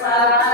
Sarah.